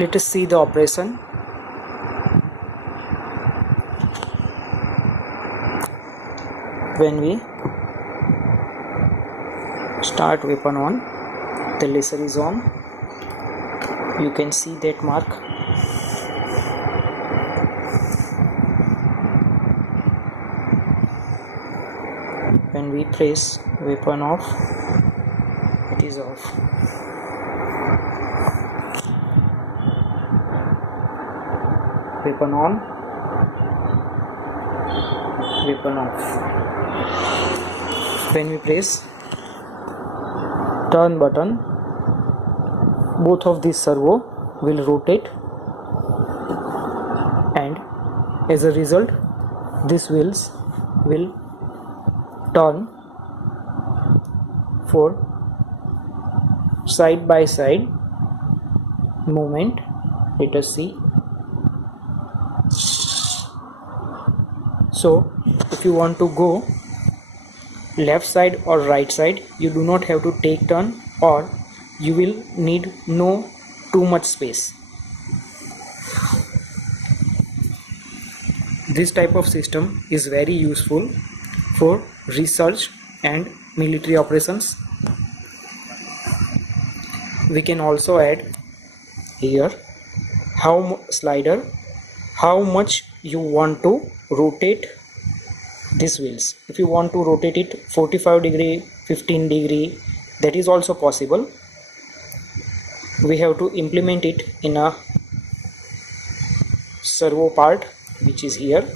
Let us see the operation. When we start weapon on, the laser is on. You can see that mark. When we press weapon off, it is off. Weapon on, weapon off. When we press turn button, both of these servo will rotate, and as a result these wheels will turn for side by side movement. Let us see. So if you want to go left side or right side, you do not have to take turn, or you will need no too much space. This type of system is very useful for research and military operations. We can also add here slider, how much you want to rotate these wheels. If you want to rotate it 45 degree, 15 degree, that is also possible. We have to implement it in a servo part which is here,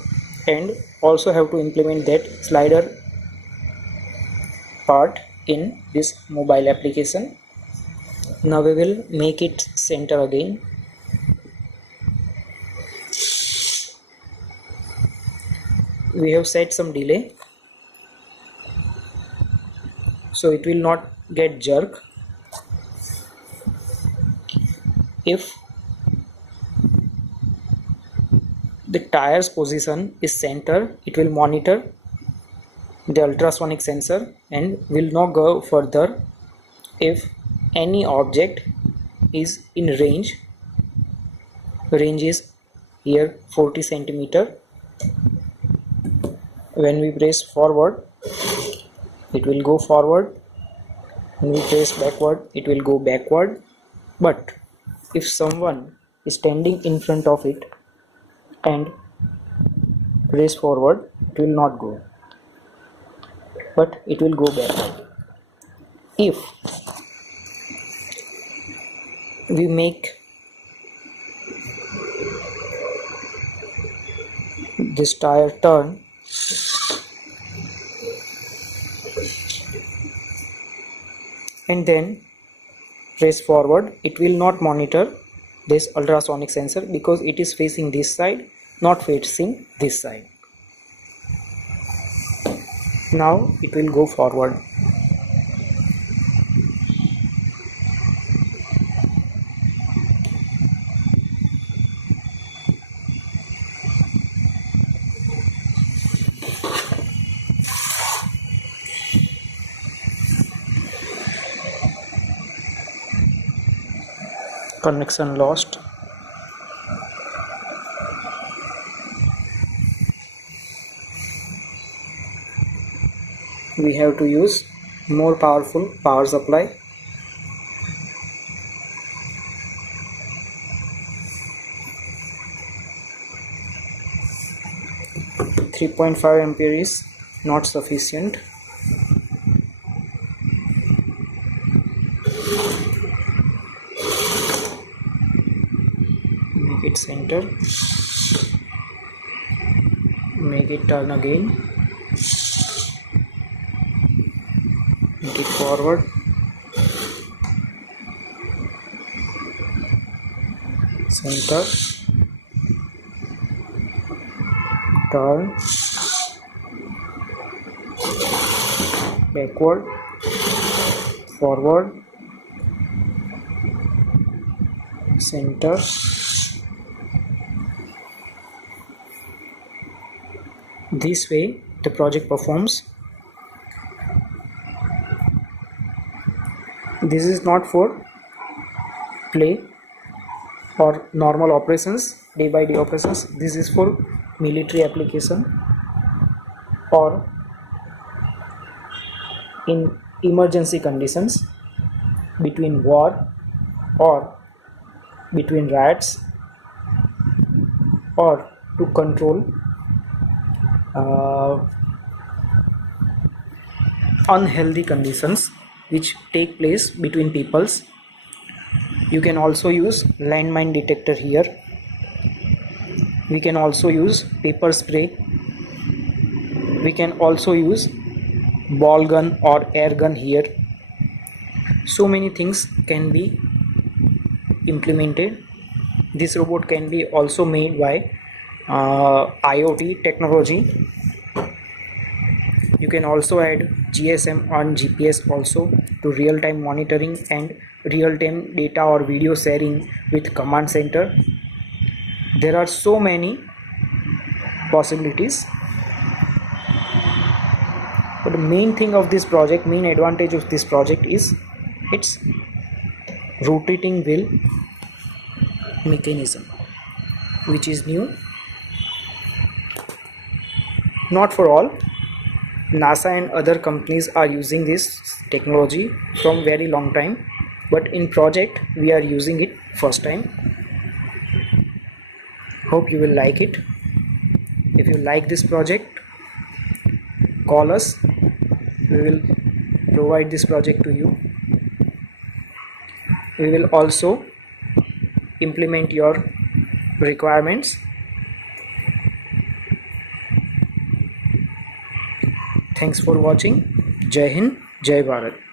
and also have to implement that slider part in this mobile application. Now we will make it center again. We have set some delay, so it will not get jerk. If the tire's position is center, it will monitor the ultrasonic sensor and will not go further if any object is in range. Range is here 40 centimeter. When we press forward, it will go forward. When we press backward, it will go backward. But if someone is standing in front of it and press forward, it will not go, but it will go backward. If we make this tire turn, and then press forward, it will not monitor this ultrasonic sensor because it is facing this side, not facing this side. Now it will go forward. Connection lost. We have to use more powerful power supply. .5 ampere is not sufficient. Make it center, make it turn again, make it forward, center, turn, backward, forward, center, this way the project performs. This is not for play, or normal operations, day by day operations. This is for military application or in emergency conditions, between war or between riots, or to control uh, unhealthy conditions which take place between peoples. You can also use landmine detector here. We can also use pepper spray. We can also use ball gun or air gun here. So many things can be implemented. This robot can be also made by IoT technology. You can also add GSM and GPS also to real-time monitoring and real-time data or video sharing with command center. There are so many possibilities, but the main thing of this project, main advantage of this project is its rotating wheel mechanism, which is new. Not for all. NASA and other companies are using this technology from very long time, but in project we are using it first time. Hope you will like it. If you like this project, call us. We will provide this project to you. We will also implement your requirements. Thanks for watching. Jai Hind, Jai Bharat.